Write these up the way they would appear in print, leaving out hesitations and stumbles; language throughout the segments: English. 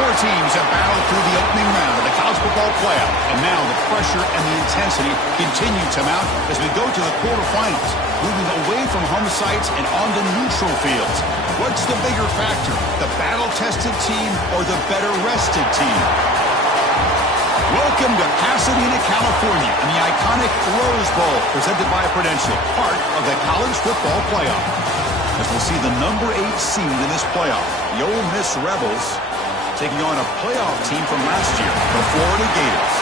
Four teams have battled through the opening round of the college football playoff, and now the pressure and the intensity continue to mount as we go to the quarterfinals, moving away from home sites and onto neutral fields. What's the bigger factor, the battle-tested team or the better-rested team? Welcome to Pasadena, California, and the iconic Rose Bowl, presented by Prudential, part of the college football playoff. As we'll see the number 8 seed in this playoff, the Ole Miss Rebels, taking on a playoff team from last year, the Florida Gators.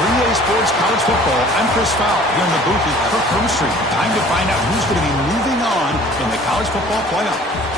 3A Sports College Football, I'm Chris Fowle. Here in the booth with Kirk Hermstreet. Time to find out who's going to be moving on in the college football playoff.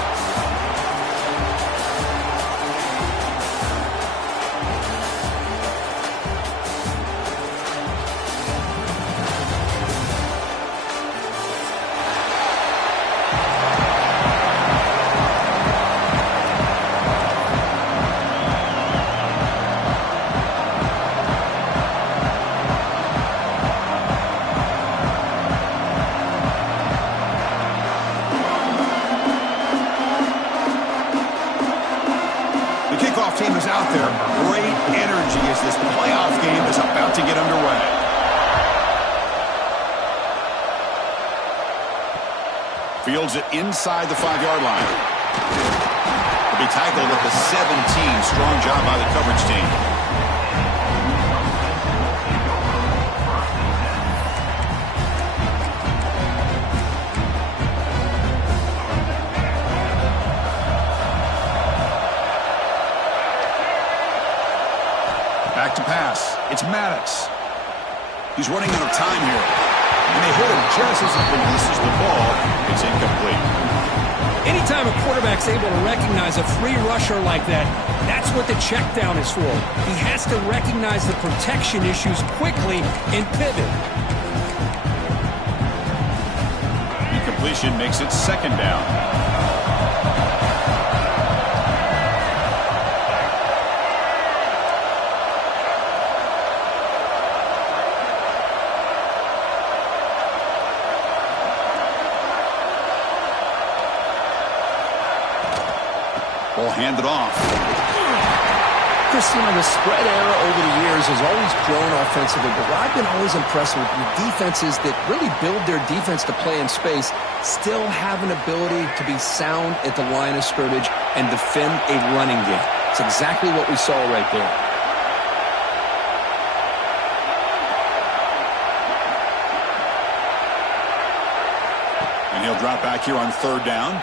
Team is out there. Great energy as this playoff game is about to get underway. Fields it inside the 5-yard line. Will be tackled at the 17. Strong job by the coverage team. Back to pass. It's Maddox. He's running out of time here. And they hit him just as he releases the ball. It's incomplete. Anytime a quarterback's able to recognize a free rusher like that, that's what the check down is for. He has to recognize the protection issues quickly and pivot. Incompletion makes it second down. Ball handed off. Chris, the spread era over the years has always grown offensively, but what I've been always impressed with the defenses that really build their defense to play in space still have an ability to be sound at the line of scrimmage and defend a running game. It's exactly what we saw right there. And he'll drop back here on third down.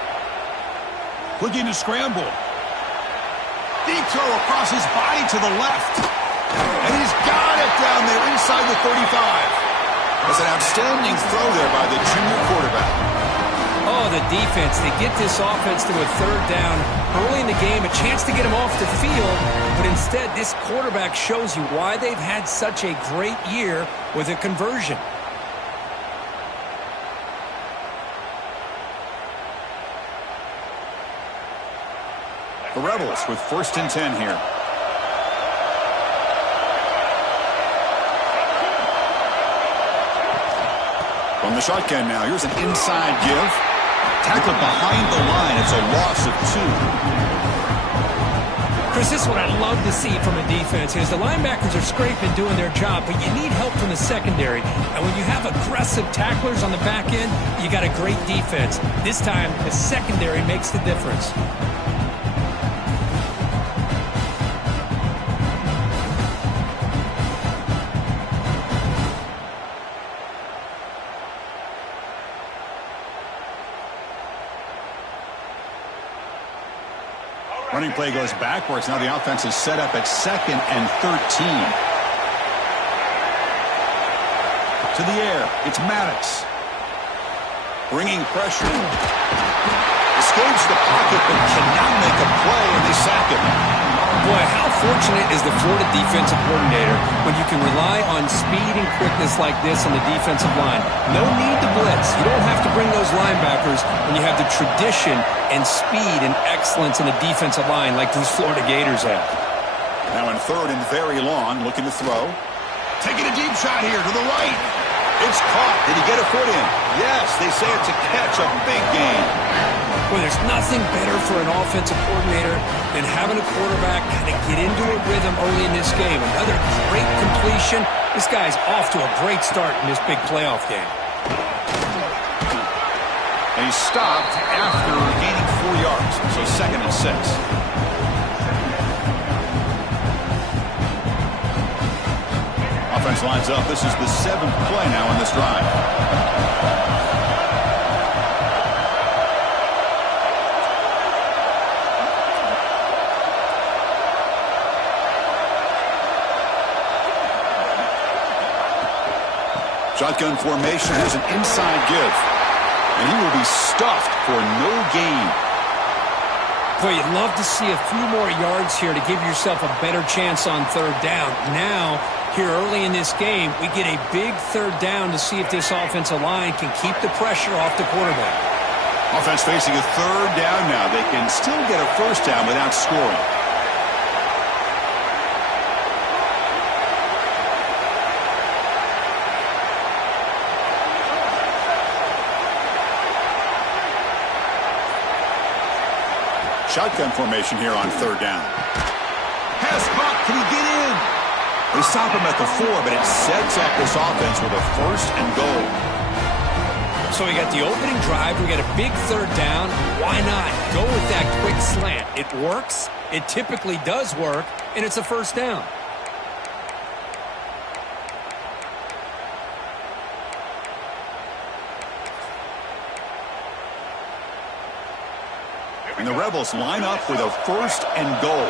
Looking to scramble. Deep throw across his body to the left. And he's got it down there inside the 35. That's an outstanding throw there by the junior quarterback. Oh, the defense. They get this offense to a third down early in the game, a chance to get him off the field. But instead, this quarterback shows you why they've had such a great year with a conversion. The Rebels with 1st and 10 here. From the shotgun now. Here's an inside give. Tackled behind the line. It's a loss of 2. Chris, this is what I love to see from a defense is the linebackers are scraping, doing their job, but you need help from the secondary. And when you have aggressive tacklers on the back end, you got a great defense. This time, the secondary makes the difference. Running play goes backwards. Now the offense is set up at 2nd and 13. To the air. It's Maddox. Bringing pressure. Escapes the pocket but cannot make a play, and they sack him. Boy, how fortunate is the Florida defensive coordinator when you can rely on speed and quickness like this on the defensive line. No need to blitz. You don't have to bring those linebackers when you have the tradition and speed and excellence in the defensive line like these Florida Gators have. Now in 3rd and very long, looking to throw. Taking a deep shot here to the right. It's caught. Did he get a foot in? Yes, they say it's a catch, a big gain. Well, there's nothing better for an offensive coordinator than having a quarterback kind of get into a rhythm early in this game. Another great completion. This guy's off to a great start in this big playoff game. And he stopped after gaining 4 yards, so 2nd and 6. Offense lines up. This is the 7th play now in this drive. Shotgun formation has an inside give. And he will be stuffed for no gain. Boy, you'd love to see a few more yards here to give yourself a better chance on 3rd down. Now, here early in this game, we get a big 3rd down to see if this offensive line can keep the pressure off the quarterback. Offense facing a 3rd down now. They can still get a 1st down without scoring. Shotgun formation here on 3rd down. Pass caught. Can he get in? They stop him at the 4, but it sets up this offense with a 1st and goal. So we got the opening drive. We got a big 3rd down. Why not go with that quick slant? It works. It typically does work, and it's a 1st down. And the Rebels line up with a 1st and goal.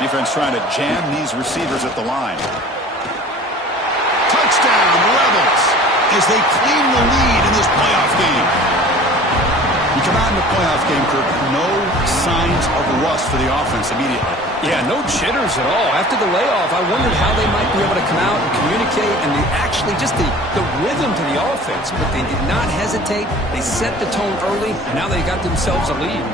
Defense trying to jam these receivers at the line. Touchdown, Rebels, as they claim the lead in this playoff game. You come out in the playoff game, Kirk, no signs of rust for the offense immediately. Yeah, no jitters at all. After the layoff, I wondered how they might be able to come out and communicate and actually just the rhythm to the offense. But they did not hesitate. They set the tone early, and now they got themselves a lead.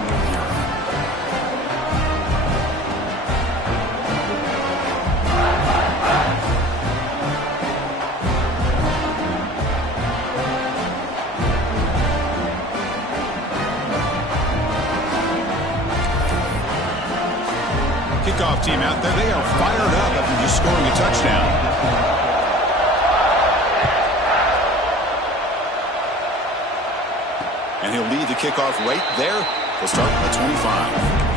Kickoff team out there, they are fired up after just scoring a touchdown. And he'll lead the kickoff right there. He'll start at the 25.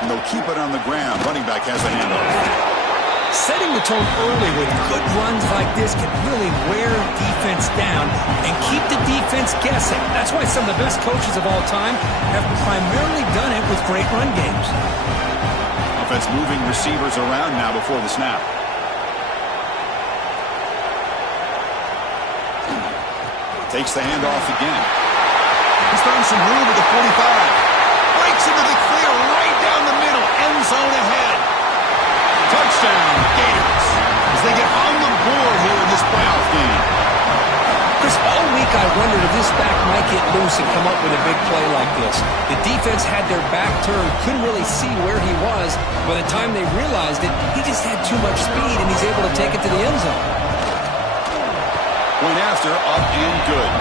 And they'll keep it on the ground. Running back has the handoff. Setting the tone early with good runs like this can really wear defense down and keep the defense guessing. That's why some of the best coaches of all time have primarily done it with great run games. Offense moving receivers around now before the snap. Takes the handoff again. He's found some room at the 45. Breaks into the clear right down the middle. End zone ahead. Touchdown, Gators, as they get on the board here in this playoff game. Chris, all week I wondered if this back might get loose and come up with a big play like this. The defense had their back turned, couldn't really see where he was. By the time they realized it, he just had too much speed, and he's able to take it to the end zone. Point after, up and good.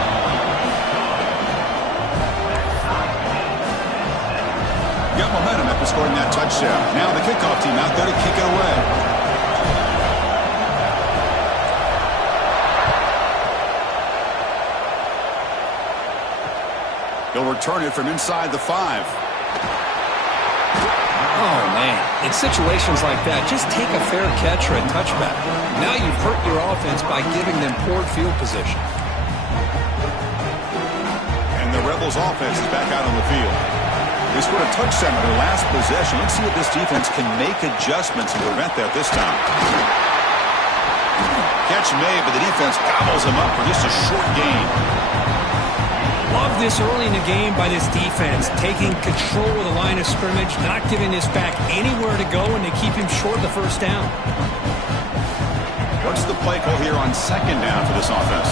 Got momentum after scoring that touchdown. Now the kickoff team out there to kick it away. He'll return it from inside the 5. Oh, man. In situations like that, just take a fair catch or a touchback. Now you've hurt your offense by giving them poor field position. And the Rebels offense is back out on the field. They scored a touchdown on their last possession. Let's see if this defense can make adjustments and prevent that this time. Catch made, but the defense gobbles him up for just a short gain. Love this early in the game by this defense, taking control of the line of scrimmage, not giving this back anywhere to go, and they keep him short of the 1st down. What's the play call here on 2nd down for this offense?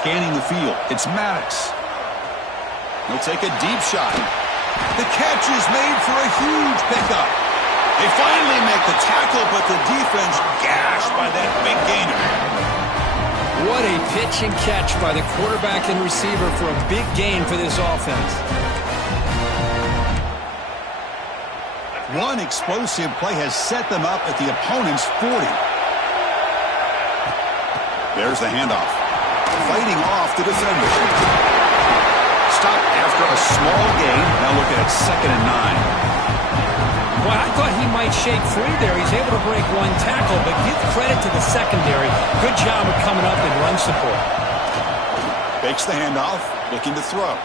scanning the field. It's Maddox. He'll take a deep shot. The catch is made for a huge pickup. They finally make the tackle, but the defense gashed by that big gainer. What a pitch and catch by the quarterback and receiver for a big gain for this offense. One explosive play has set them up at the opponent's 40. There's the handoff. Fighting off the defender. Stopped after a small gain. Now look at it, 2nd and 9. Well, I thought he might shake free there. He's able to break one tackle, but give credit to the secondary. Good job of coming up in run support. Fakes the handoff, looking to throw.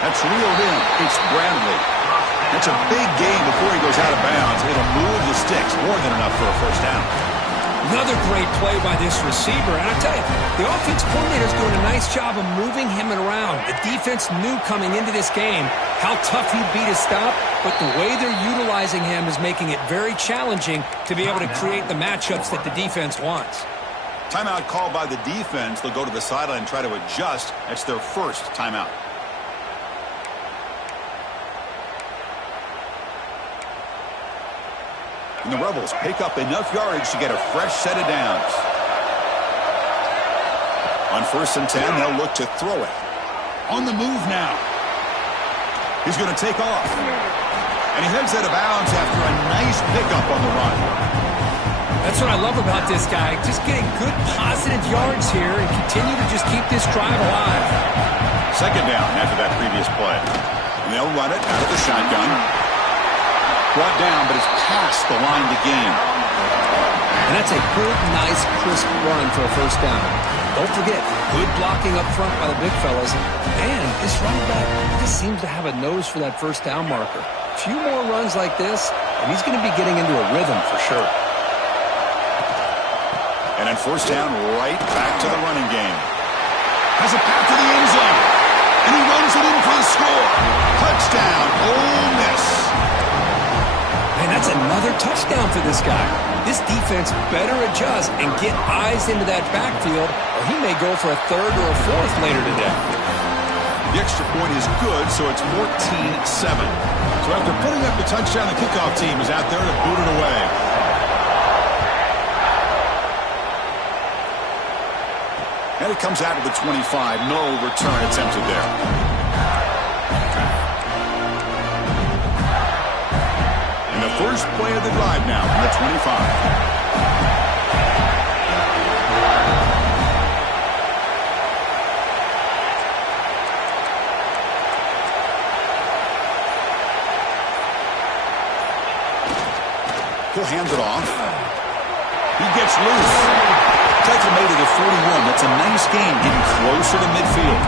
That's reeled in. It's Bradley. That's a big gain before he goes out of bounds. It'll move the sticks, more than enough for a first down. Another great play by this receiver. And I tell you, the offense coordinator's doing a nice job of moving him around. The defense knew coming into this game how tough he'd be to stop, but the way they're utilizing him is making it very challenging to be able to create the matchups that the defense wants. Timeout called by the defense. They'll go to the sideline and try to adjust. That's their first timeout. And the Rebels pick up enough yardage to get a fresh set of downs. On 1st and 10, they'll look to throw it. On the move now. He's going to take off. And he heads out of bounds after a nice pickup on the run. That's what I love about this guy. Just getting good positive yards here and continue to just keep this drive alive. 2nd down after that previous play. And they'll run it out of the shotgun. Brought down, but it's past the line to gain. And that's a good, nice, crisp run for a first down. Don't forget, good blocking up front by the big fellas. And this running back just seems to have a nose for that first down marker. A few more runs like this, and he's going to be getting into a rhythm for sure. And on 1st down, right back to the running game. Has a path to the end zone. And he runs it in for the score. Touchdown, Ole Miss. And that's another touchdown for this guy. This defense better adjust and get eyes into that backfield, or he may go for a 3rd or a 4th later today. The extra point is good, so it's 14-7. So after putting up the touchdown, the kickoff team is out there to boot it away. And it comes out of the 25. No return attempted there. And the first play of the drive now from the 25. He'll hand it off. He gets loose. Tackle made at the 41. That's a nice gain, getting closer to midfield.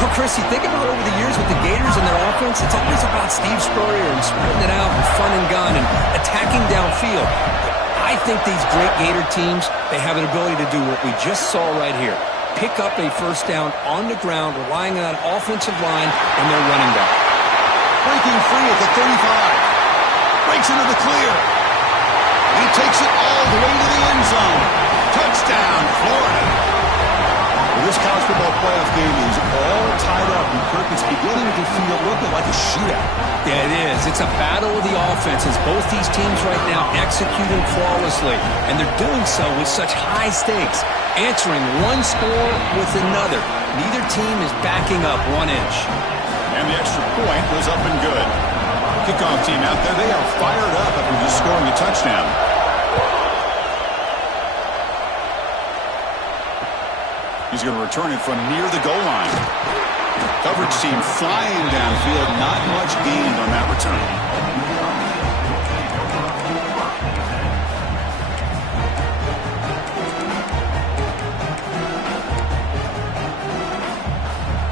Well, Chris, you think about over the years with the Gators and their offense, it's always about Steve Spurrier and spreading it out and fun and gun and attacking downfield. I think these great Gator teams, they have an ability to do what we just saw right here. Pick up a first down on the ground, relying on that offensive line and their running back. Breaking free at the 35. Breaks into the clear. He takes it all the way to the end zone. Touchdown, Florida. Well, this college football playoff game is all tied up, and Kirk, it's beginning to feel a little bit like a shootout. Yeah, it is. It's a battle of the offenses. Both these teams right now executing flawlessly, and they're doing so with such high stakes, answering one score with another. Neither team is backing up 1 inch. And the extra point was up and good. Kickoff team out there, they are fired up after just scoring a touchdown. He's going to return it from near the goal line. Coverage team flying downfield, not much gained on that return.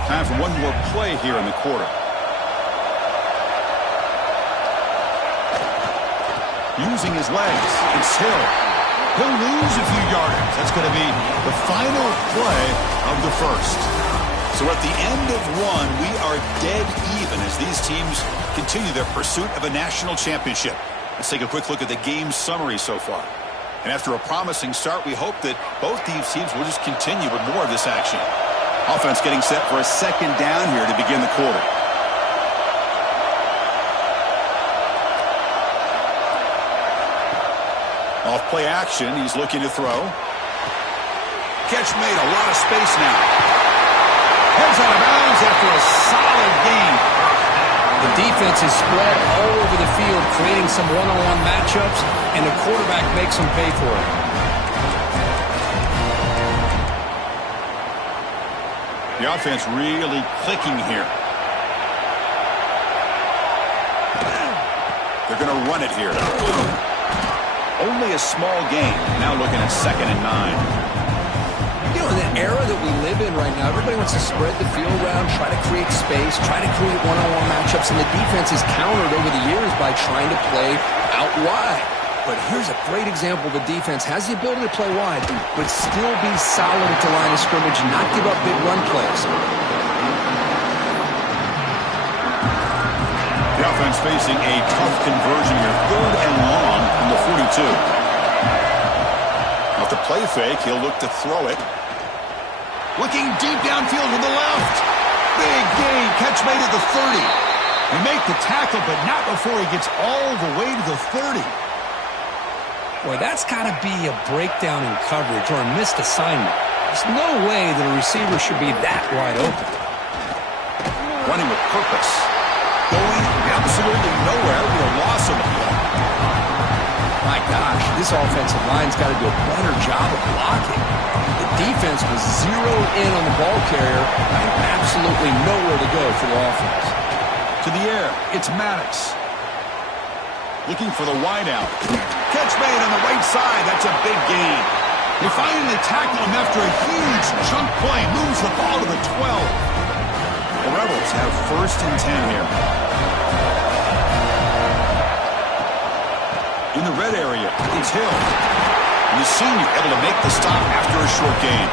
Time for one more play here in the quarter. Using his legs, it's Hill. He'll lose a few yardage. That's going to be the final play of the first. So at the end of one, we are dead even as these teams continue their pursuit of a national championship. Let's take a quick look at the game summary so far. And after a promising start, we hope that both these teams will just continue with more of this action. Offense getting set for a second down here to begin the quarter. Off play action, he's looking to throw. Catch made, a lot of space now. Heads out of bounds after a solid gain. The defense is spread all over the field, creating some one-on-one matchups, and the quarterback makes them pay for it. The offense really clicking here. They're going to run it here. Only a small gain. Now looking at 2nd and 9. You know, in the era that we live in right now, everybody wants to spread the field around, try to create space, try to create one-on-one matchups, and the defense is countered over the years by trying to play out wide. But here's a great example. The defense has the ability to play wide, but still be solid at the line of scrimmage and not give up big run plays. The offense facing a tough conversion here. 3rd and long from the 42. Off the play fake, he'll look to throw it. Looking deep downfield to the left. Big gain. Catch made at the 30. They make the tackle, but not before he gets all the way to the 30. Boy, that's got to be a breakdown in coverage or a missed assignment. There's no way that a receiver should be that wide open. Running with purpose. Going absolutely nowhere with a loss of the ball. My gosh, this offensive line's got to do a better job of blocking. The defense was zeroed in on the ball carrier and absolutely nowhere to go for the offense. To the air, it's Maddox. Looking for the wideout. Catch made on the right side. That's a big gain. They finally tackle him after a huge chunk play. Moves the ball to the 12. The Rebels have 1st and 10 here. In the red area, it's Hill. And the senior able to make the stop after a short gain.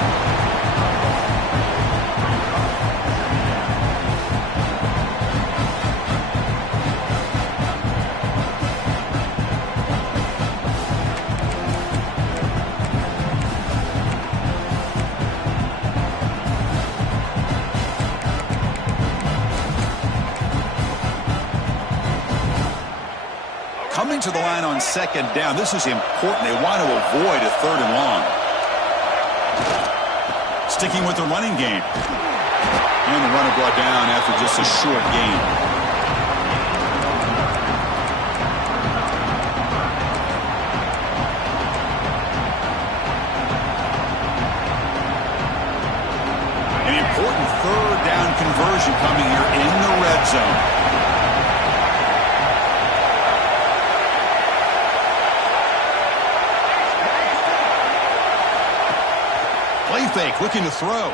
Coming to the line on 2nd down. This is important. They want to avoid a 3rd and long. Sticking with the running game. And the runner brought down after just a short gain. An important 3rd down conversion coming here in the red zone. Fake, looking to throw.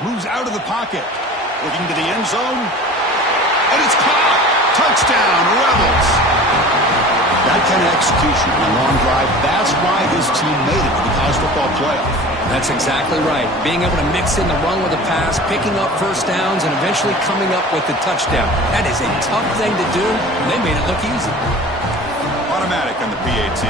Moves out of the pocket. Looking to the end zone. And it's caught. Touchdown, Rebels. That kind of execution on a long drive, that's why this team made it to the college football playoff. That's exactly right. Being able to mix in the run with the pass, picking up 1st downs, and eventually coming up with the touchdown. That is a tough thing to do, and they made it look easy. Automatic on the PAT.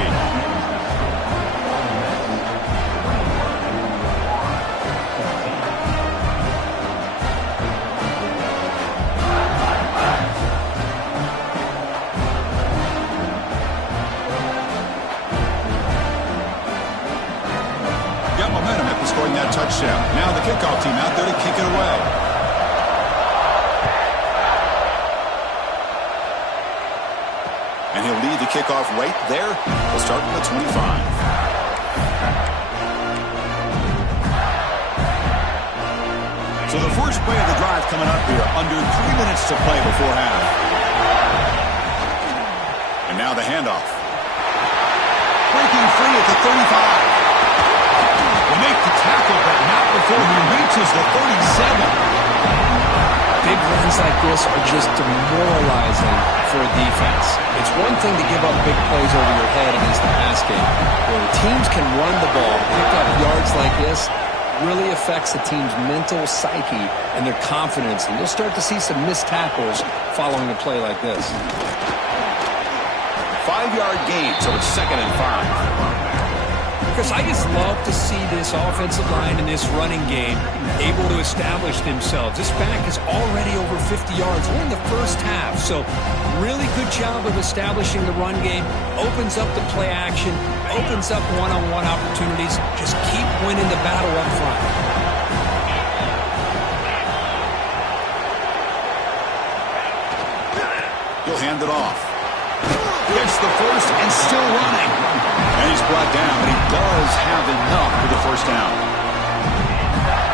Scoring that touchdown. Now the kickoff team out there to kick it away. And he'll lead the kickoff right there. We'll start from the 25. So the first play of the drive coming up here. Under 3 minutes to play before half. And now the handoff. Breaking free at the 35. Will make the tackle, but not before he reaches the 37. Big runs like this are just demoralizing for a defense. It's one thing to give up big plays over your head against the pass game. When teams can run the ball, pick up yards like this, really affects the team's mental psyche and their confidence. And you'll start to see some missed tackles following a play like this. 5-yard gain, so it's 2nd and 5. Chris, I just love to see this offensive line and this running game able to establish themselves. This back is already over 50 yards. We're in the first half, so really good job of establishing the run game. Opens up the play action, opens up one-on-one opportunities. Just keep winning the battle up front. He'll hand it off. Gets the first and still running. And he's brought down, but he does have enough for the first down.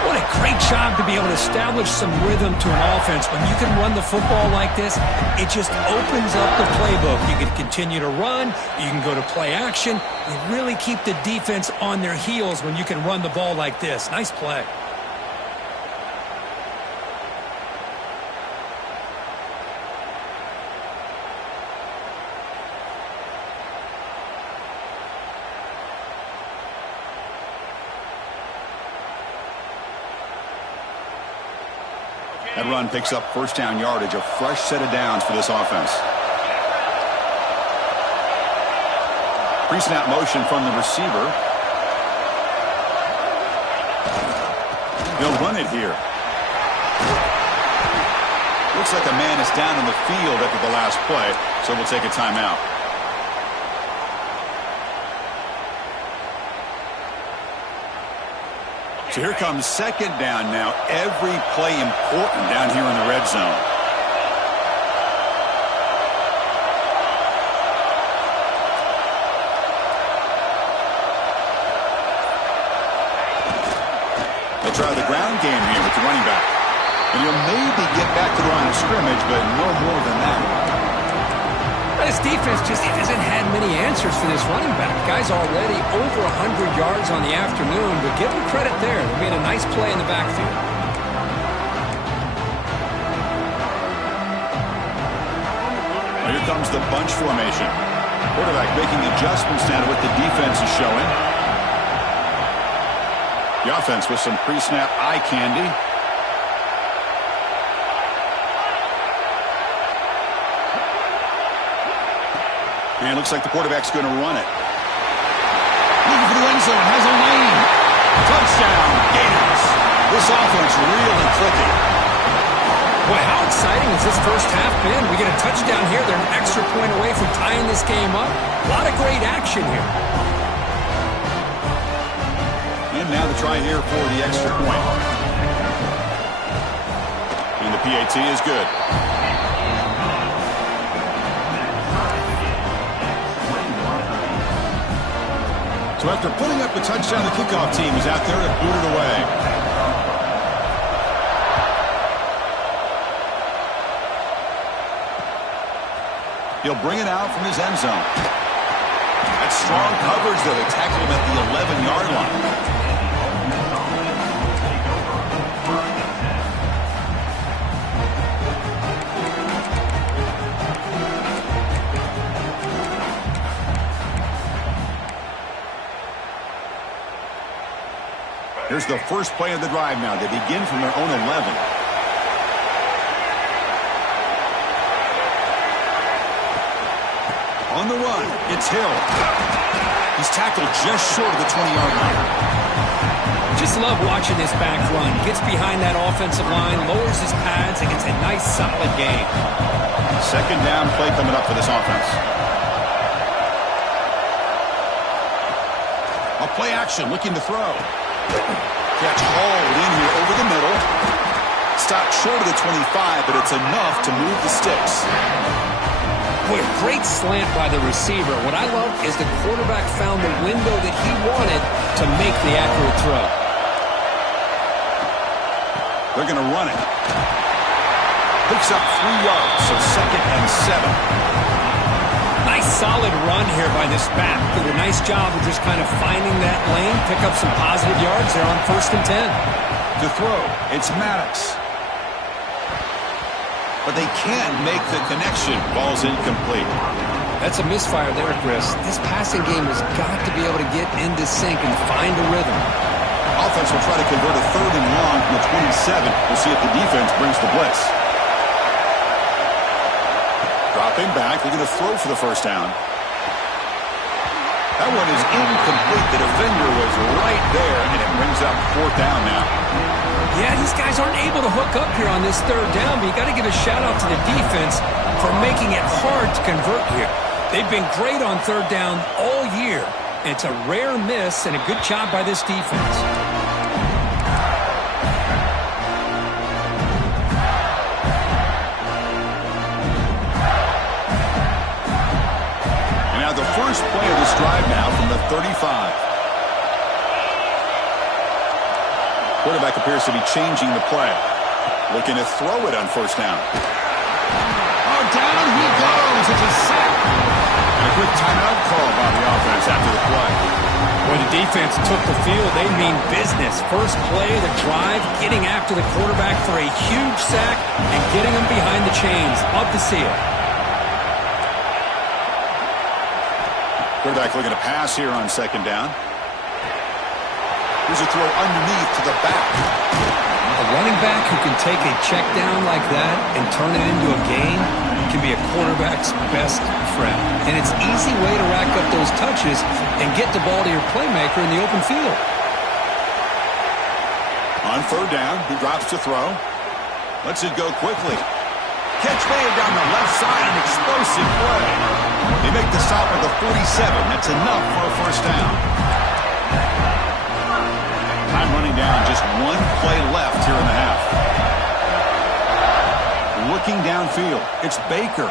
What a great job to be able to establish some rhythm to an offense. When you can run the football like this, it just opens up the playbook. You can continue to run. You can go to play action. You really keep the defense on their heels when you can run the ball like this. Nice play. That run picks up first down yardage, a fresh set of downs for this offense. Pre-snap motion from the receiver. He'll run it here. Looks like a man is down on the field after the last play, so we'll take a timeout. So here comes second down now. Every play important down here in the red zone. They'll try the ground game here with the running back. And he'll maybe get back to the line of scrimmage, but no more than that. This defense just hasn't had many answers for this running back. Guy's already over 100 yards on the afternoon, but give him credit there. They made a nice play in the backfield. Well, here comes the bunch formation. Quarterback making adjustments now to what the defense is showing. The offense with some pre-snap eye candy. And it looks like the quarterback's going to run it. Looking for the end zone. Has a lane. Touchdown. Gators. This offense really clicking. Boy, how exciting has this first half been? We get a touchdown here. They're an extra point away from tying this game up. A lot of great action here. And now the try here for the extra point. And the PAT is good. So after putting up the touchdown, the kickoff team is out there to boot it away. He'll bring it out from his end zone. That's strong coverage, though. They tackle him at the 11-yard line. Here's the first play of the drive now. They begin from their own 11. On the run, it's Hill. He's tackled just short of the 20-yard line. Just love watching this back run. Gets behind that offensive line, lowers his pads, and gets a nice, solid gain. Second down play coming up for this offense. A play action, looking to throw. Catch hauled in here over the middle. Stopped short of the 25, but it's enough to move the sticks. Boy, a great slant by the receiver. What I love is the quarterback found the window that he wanted to make the accurate throw. They're going to run it. Picks up 3 yards, so second and 7. Nice solid run here by this back. Did a nice job of just kind of finding that lane, pick up some positive yards there on first and 10. To throw, it's Maddox. But they can't make the connection. Ball's incomplete. That's a misfire there, Chris. This passing game has got to be able to get into sync and find a rhythm. Offense will try to convert a third and long from the 27. We'll see if the defense brings the blitz. Dropping back, looking to throw for the first down. That one is incomplete. The defender was right there, and it brings up fourth down now. Yeah, these guys aren't able to hook up here on this third down, but you got to give a shout-out to the defense for making it hard to convert here. They've been great on third down all year. It's a rare miss and a good job by this defense. And now the first play of this drive now from the 35. Quarterback appears to be changing the play. Looking to throw it on first down. Oh, down he goes. It's a sack. And a quick timeout call by the offense after the play. When the defense took the field, they mean business. First play of the drive, getting after the quarterback for a huge sack and getting him behind the chains. Love to see it. Quarterback looking to pass here on second down. Here's a throw underneath to the back. A running back who can take a check down like that and turn it into a gain can be a quarterback's best friend. And it's an easy way to rack up those touches and get the ball to your playmaker in the open field. On third down, he drops to throw. Lets it go quickly. Catch made down the left side, an explosive play. They make the stop at the 47. That's enough for a first down. Time running down, just one play left here in the half. Looking downfield, it's Baker.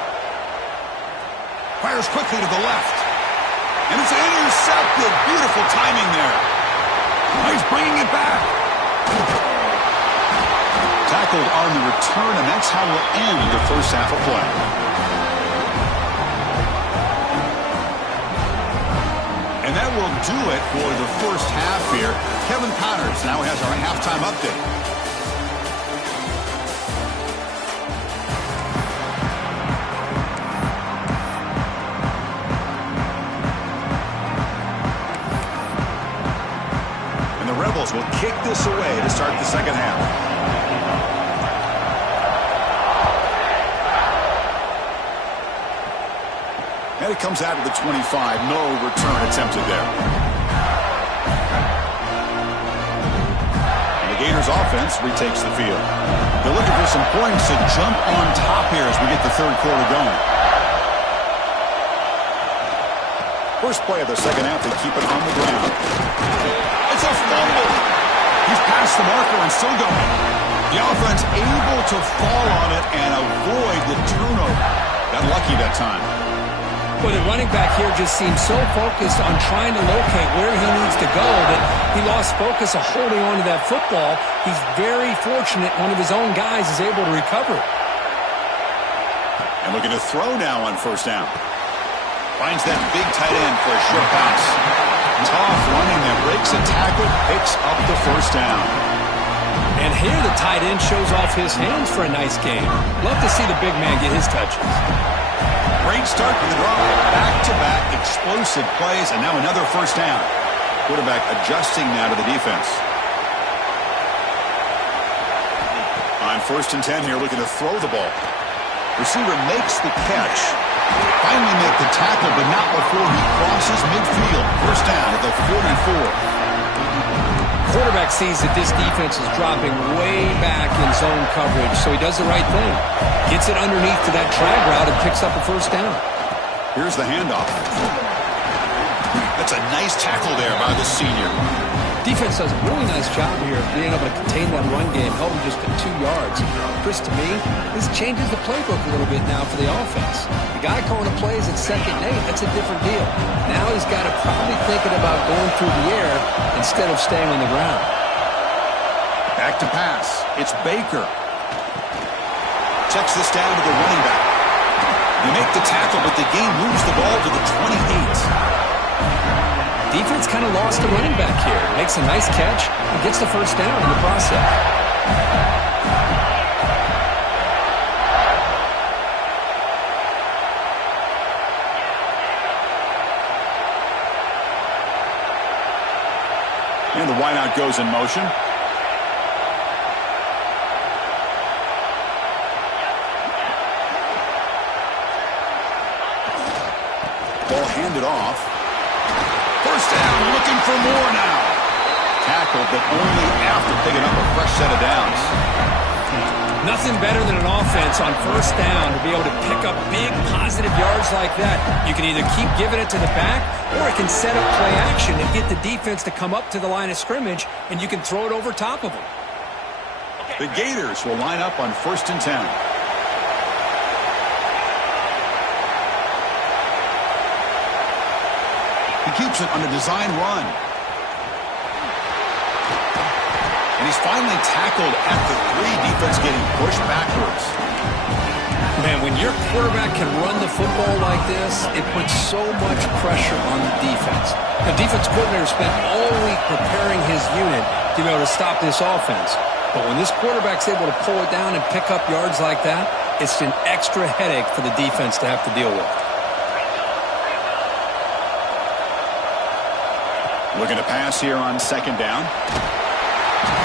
Fires quickly to the left. And it's intercepted. Beautiful timing there. Oh, he's bringing it back. Tackled on the return, and that's how we'll end the first half of play. And that will do it for the first half here. Kevin Connors now has our halftime update. And the Rebels will kick this away to start the second half. And it comes out of the 25. No return attempted there. And the Gators offense retakes the field. They're looking for some points to jump on top here as we get the third quarter going. First play of the second half, they keep it on the ground. It's a fumble. He's past the marker and still going. The offense able to fall on it and avoid the turnover. Got lucky that time. Well, the running back here just seems so focused on trying to locate where he needs to go that he lost focus of holding on to that football. He's very fortunate one of his own guys is able to recover. And looking to throw now on first down. Finds that big tight end for a short pass. Tough running that breaks a tackle, picks up the first down. And here the tight end shows off his hands for a nice game. Love to see the big man get his touches. Great start for the drive. Back-to-back explosive plays, and now another first down. Quarterback adjusting now to the defense. On 1st and 10 here, looking to throw the ball. Receiver makes the catch. Finally make the tackle, but not before he crosses midfield. First down at the 44. Quarterback sees that this defense is dropping way back in zone coverage, so he does the right thing. Gets it underneath to that drag route and picks up a first down. Here's the handoff. That's a nice tackle there by the senior. Defense does a really nice job here of being able to contain that run game, held him just at 2 yards. Chris, to me, this changes the playbook a little bit now for the offense. The guy calling the plays at 2nd and 8, that's a different deal. Now he's got to probably thinking about going through the air instead of staying on the ground. Back to pass. It's Baker. Checks this down to the running back. They make the tackle, but the game moves the ball to the 28. Defense kind of lost the running back here. Makes a nice catch and gets the first down in the process. And the wideout goes in motion. Ball handed off. First down, looking for more now. Tackled, but only after picking up a fresh set of downs. Nothing better than an offense on first down to be able to pick up big positive yards like that. You can either keep giving it to the back, or it can set up play action and get the defense to come up to the line of scrimmage, and you can throw it over top of them. The Gators will line up on 1st and 10. He keeps it on a design run. And he's finally tackled at the 3. Defense getting pushed backwards. Man, when your quarterback can run the football like this, it puts so much pressure on the defense. The defense coordinator spent all week preparing his unit to be able to stop this offense. But when this quarterback's able to pull it down and pick up yards like that, it's an extra headache for the defense to have to deal with. Looking to pass here on 2nd down.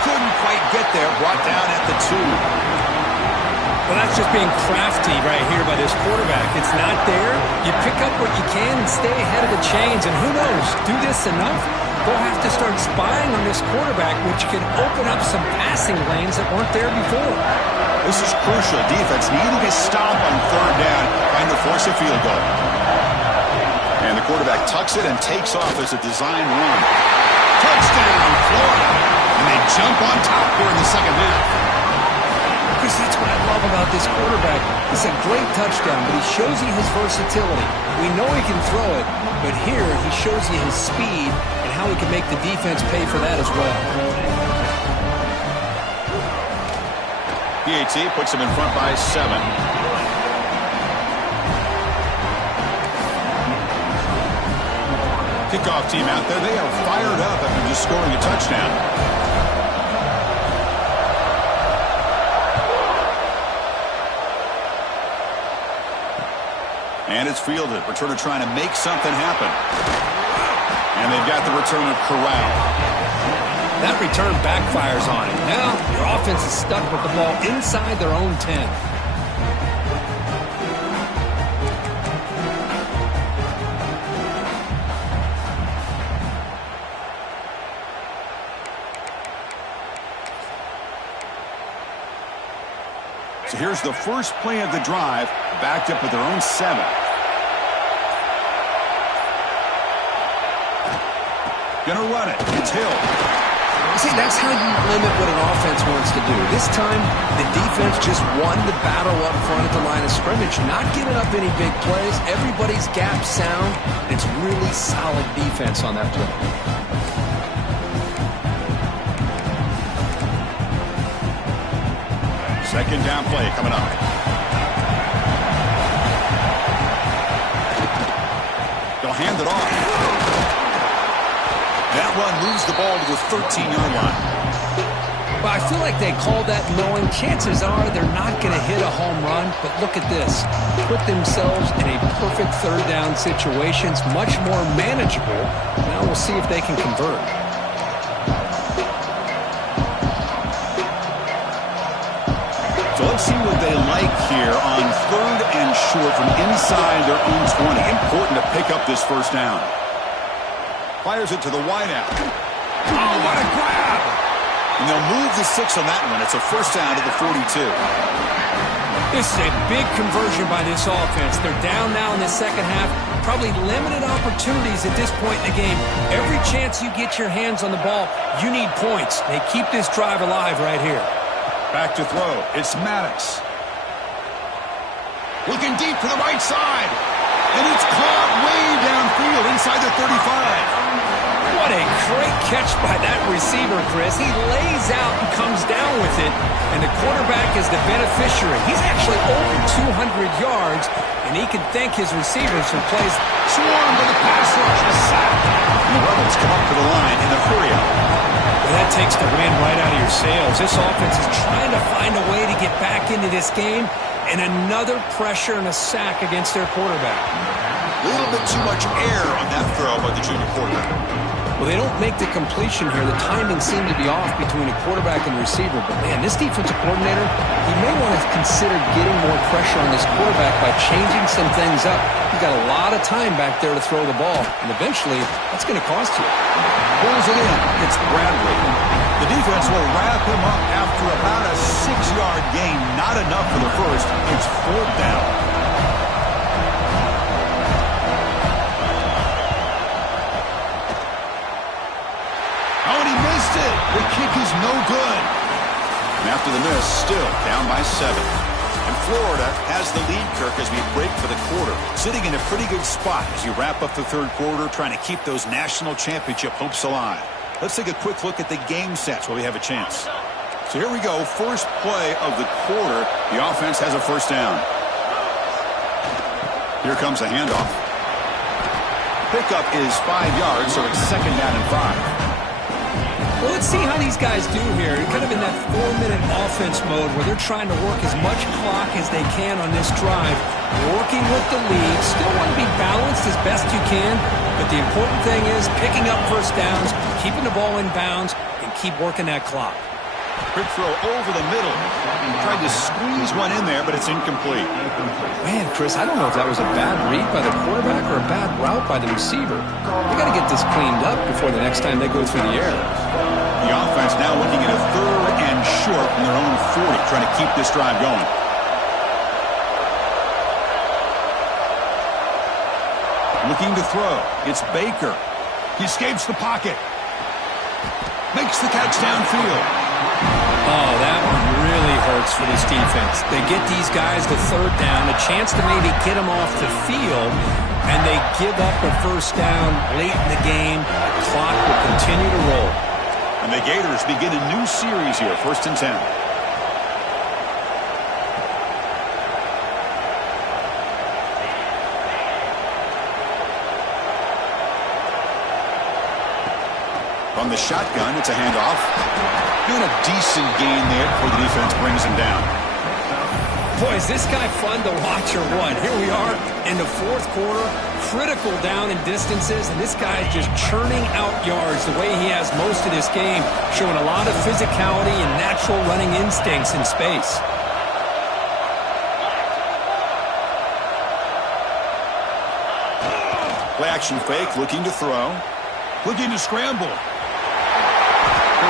Couldn't quite get there. Brought down at the 2. Well, that's just being crafty right here by this quarterback. It's not there. You pick up what you can and stay ahead of the chains. And who knows, do this enough, they'll have to start spying on this quarterback, which can open up some passing lanes that weren't there before. This is crucial. Defense needing a stop on 3rd down, trying to force a field goal. And the quarterback tucks it and takes off as a design run. Touchdown, Florida. And they jump on top here in the second half. Chris, that's what I love about this quarterback. It's a great touchdown, but he shows you his versatility. We know he can throw it, but here he shows you his speed and how he can make the defense pay for that as well. PAT puts him in front by 7. Kickoff team out there. They are fired up after just scoring a touchdown. And it's fielded. Returner trying to make something happen. And they've got the returner corralled. That return backfires on him. Now your offense is stuck with the ball inside their own 10. So here's the first play of the drive, backed up with their own 7. Gonna run it. It's Hill. See, that's how you limit what an offense wants to do. This time, the defense just won the battle up front at the line of scrimmage, not giving up any big plays. Everybody's gap sound. It's really solid defense on that play. Second down play coming up. They'll hand it off. That run moves the ball to the 13-yard line. Well, I feel like they called that knowing chances are they're not going to hit a home run, but look at this. Put themselves in a perfect 3rd down situation. It's much more manageable. Now we'll see if they can convert. So let's see what they like here on 3rd and short from inside their own 20. Important to pick up this first down. Fires it to the wideout. Oh, what a grab! And they'll move the 6 on that one. It's a first down to the 42. This is a big conversion by this offense. They're down now in the second half. Probably limited opportunities at this point in the game. Every chance you get your hands on the ball, you need points. They keep this drive alive right here. Back to throw. It's Maddox. Looking deep to the right side. And it's caught way downfield inside the 35. What a great catch by that receiver, Chris. He lays out and comes down with it, and the quarterback is the beneficiary. He's actually over 200 yards, and he can thank his receivers who plays swarm to the pass rush. A sack. And the Rebels come up to the line in the hurry-up. Well, that takes the wind right out of your sails. This offense is trying to find a way to get back into this game, and another pressure and a sack against their quarterback. A little bit too much air on that throw by the junior quarterback. Well, they don't make the completion here. The timing seemed to be off between a quarterback and receiver. But, man, this defensive coordinator, he may want to consider getting more pressure on this quarterback by changing some things up. He's got a lot of time back there to throw the ball, and eventually that's going to cost you. Pulls it in. It's Bradley. The defense will wrap him up after about a 6-yard gain. Not enough for the first. It's 4th down. The kick is no good. And after the miss, still down by 7. And Florida has the lead, Kirk, as we break for the quarter. Sitting in a pretty good spot as you wrap up the third quarter, trying to keep those national championship hopes alive. Let's take a quick look at the game sets while we have a chance. So here we go. First play of the quarter. The offense has a first down. Here comes a handoff. Pickup is 5 yards, so it's 2nd down and 5. Well, let's see how these guys do here. They're kind of in that 4-minute offense mode where they're trying to work as much clock as they can on this drive, working with the lead. Still want to be balanced as best you can, but the important thing is picking up first downs, keeping the ball in bounds, and keep working that clock. Quick throw over the middle. Tried to squeeze one in there, but it's incomplete. Man, Chris, I don't know if that was a bad read by the quarterback or a bad route by the receiver. We got to get this cleaned up before the next time they go through the air. The offense now looking at a 3rd and short from their own 40, trying to keep this drive going. Looking to throw. It's Baker. He escapes the pocket. Makes the catch downfield. Oh, that one really hurts for this defense. They get these guys to 3rd down, a chance to maybe get them off the field, and they give up a first down late in the game. The clock will continue to roll. And the Gators begin a new series here, 1st and 10. On the shotgun, it's a handoff. Doing a decent gain there before the defense brings him down. Boy, is this guy fun to watch or what? Here we are in the 4th quarter, critical down and distances, and this guy is just churning out yards the way he has most of this game, showing a lot of physicality and natural running instincts in space. Play action fake, looking to throw. Looking to scramble.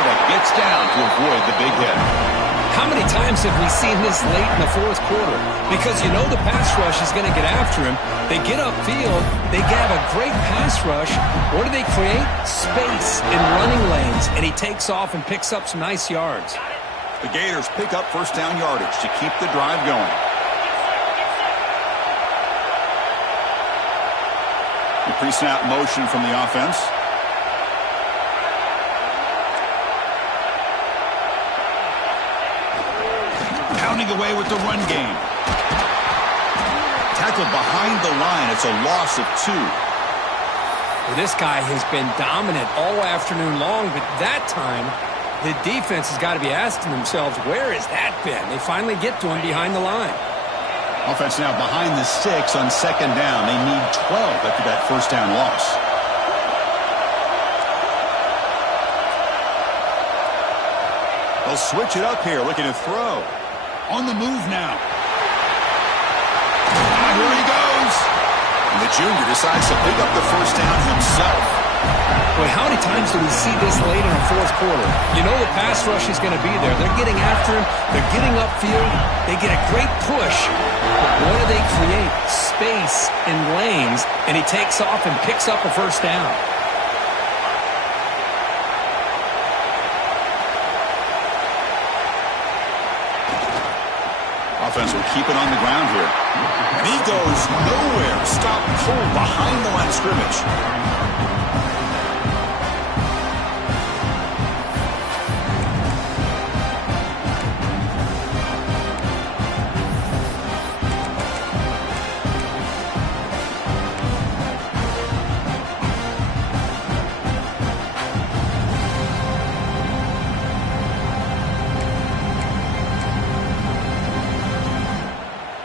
That gets down to avoid the big hit. How many times have we seen this late in the 4th quarter? Because you know the pass rush is going to get after him. They get upfield. They have a great pass rush. What do they create? Space in running lanes. And he takes off and picks up some nice yards. The Gators pick up first down yardage to keep the drive going. The pre-snap motion from the offense. Pounding away with the run game. Tackled behind the line. It's a loss of 2. Well, this guy has been dominant all afternoon long, but that time the defense has got to be asking themselves, where has that been? They finally get to him behind the line. Offense now behind the 6 on 2nd down. They need 12 after that first down loss. They'll switch it up here, looking to throw. On the move now. And here he goes. And the junior decides to pick up the first down himself. Boy, how many times do we see this late in the 4th quarter? You know the pass rush is going to be there. They're getting after him. They're getting upfield. They get a great push. But what do they create? Space in lanes. And he takes off and picks up a first down. Offense will keep it on the ground here. And he goes nowhere. Stop cold behind the line of scrimmage.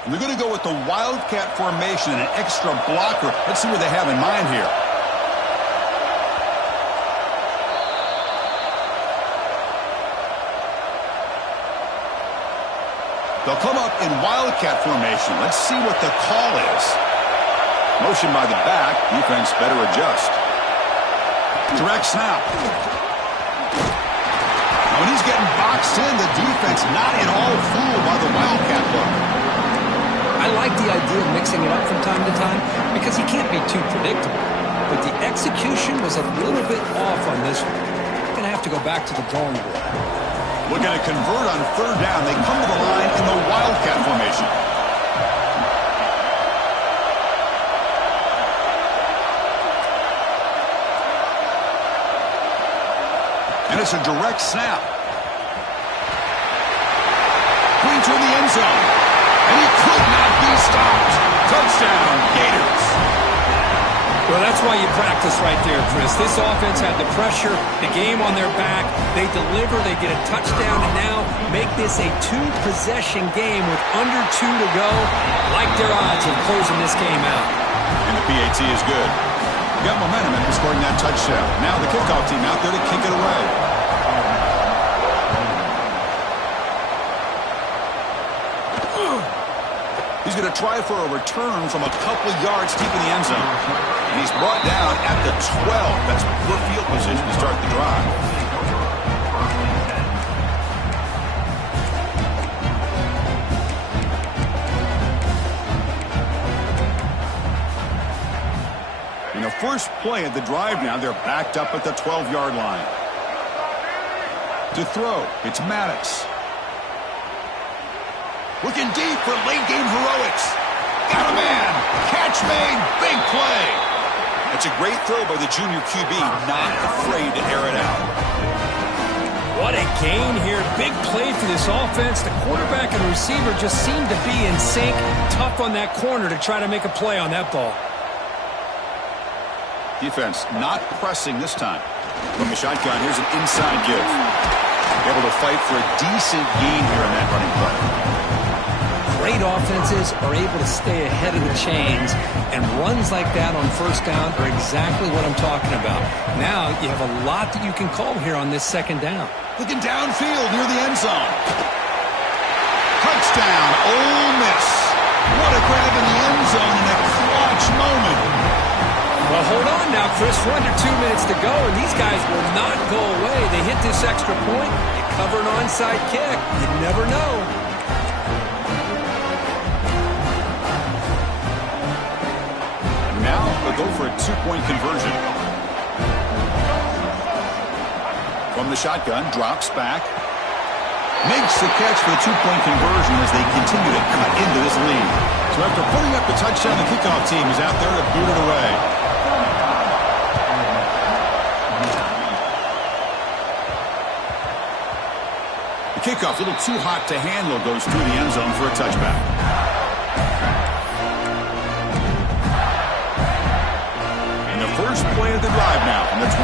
They're going to go with the Wildcat formation and an extra blocker. Let's see what they have in mind here. They'll come up in wildcat formation. Let's see what the call is. Motion by the back. Defense better adjust. Direct snap. When he's getting boxed in, the defense not at all fooled by the wildcat look. I like the idea of mixing it up from time to time because he can't be too predictable. But the execution was a little bit off on this one. Going to have to go back to the drawing board. Looking to convert on third down. They come to the line in the wildcat formation. And it's a direct snap. Going to the end zone. And he could not be stopped. Touchdown, Gators. Well, that's why you practice right there, Chris. This offense had the pressure, the game on their back. They deliver, they get a touchdown, and now make this a two-possession game with under 2 to go. Like their odds of closing this game out. And the PAT is good. Got momentum in scoring that touchdown. Now the kickoff team out there to kick it away. He's going to try for a return from a couple yards deep in the end zone. And he's brought down at the 12. That's poor field position to start the drive. In the first play of the drive now, they're backed up at the 12-yard line. To throw, it's Maddox. Looking deep for late-game heroics. Got a man. Catch made. Big play. That's a great throw by the junior QB. Not afraid to air it out. What a gain here. Big play for this offense. The quarterback and receiver just seemed to be in sync. Tough on that corner to try to make a play on that ball. Defense not pressing this time. From the shotgun, here's an inside give. Able to fight for a decent gain here in that running play. Great offenses are able to stay ahead of the chains, and runs like that on first down are exactly what I'm talking about. Now you have a lot that you can call here on this second down. Looking downfield near the end zone. Touchdown, Ole Miss. What a grab in the end zone in a clutch moment. Well, hold on now, Chris. We're under 2 minutes to go, and these guys will not go away. They hit this extra point. You cover an onside kick. You never know. Now they'll go for a two-point conversion. From the shotgun, drops back. Makes the catch for the two-point conversion as they continue to cut into this lead. So after putting up the touchdown, the kickoff team is out there to boot it away. The kickoff, a little too hot to handle, goes through the end zone for a touchback. First play of the drive now from the 25.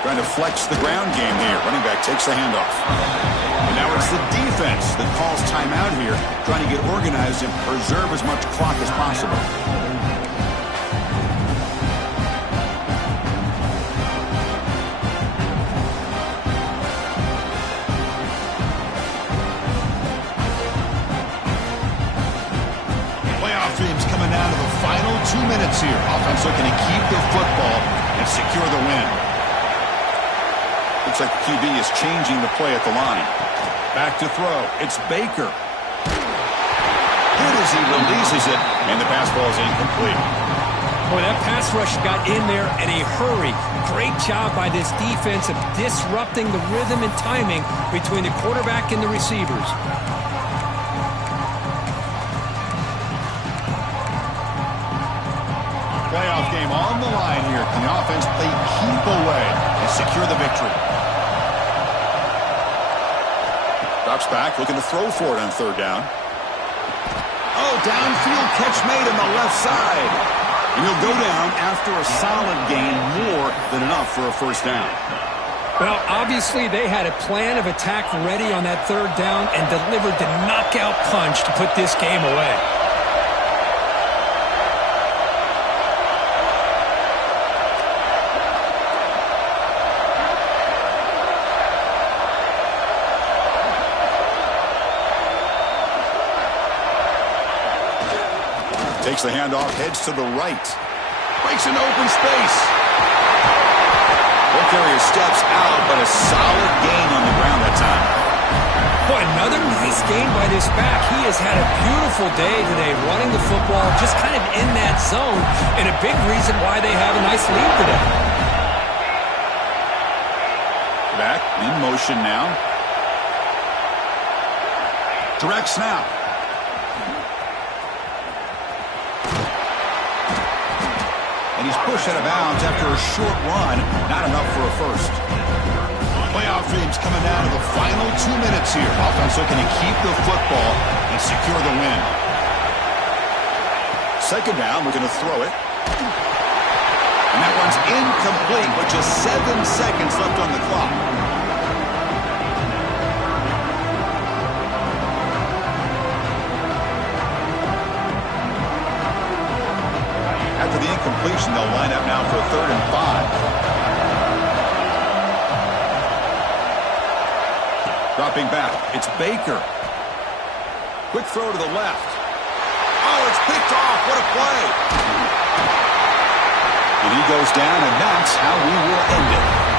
Trying to flex the ground game here. Running back takes the handoff. And now it's the defense that calls timeout here, trying to get organized and preserve as much clock as possible. Down to the final 2 minutes here. Offense looking to keep the football and secure the win. Looks like the QB is changing the play at the line. Back to throw. It's Baker. Good as he releases it, and the pass ball is incomplete. Boy, that pass rush got in there in a hurry. Great job by this defense of disrupting the rhythm and timing between the quarterback and the receivers. Playoff game on the line here. Can the offense play keep away and secure the victory? Drops back, looking to throw for it on third down. Oh, downfield catch made on the left side. And he'll go down after a solid gain, more than enough for a first down. Well, obviously they had a plan of attack ready on that third down and delivered the knockout punch to put this game away. Takes the handoff, heads to the right. Breaks into open space. Ball carrier steps out, but a solid gain on the ground that time. Boy, another nice gain by this back. He has had a beautiful day today running the football, just kind of in that zone, and a big reason why they have a nice lead today. Back in motion now. Direct snap. And he's pushed out of bounds after a short run. Not enough for a first. Playoff dreams coming down to the final 2 minutes here. Offense looking to keep the football and secure the win. Second down, we're going to throw it. And that one's incomplete with just 7 seconds left on the clock. After the incompletion, they'll line up now for a 3rd and 5. Dropping back, it's Baker. Quick throw to the left. Oh, it's picked off. What a play. And he goes down, and that's how we will end it.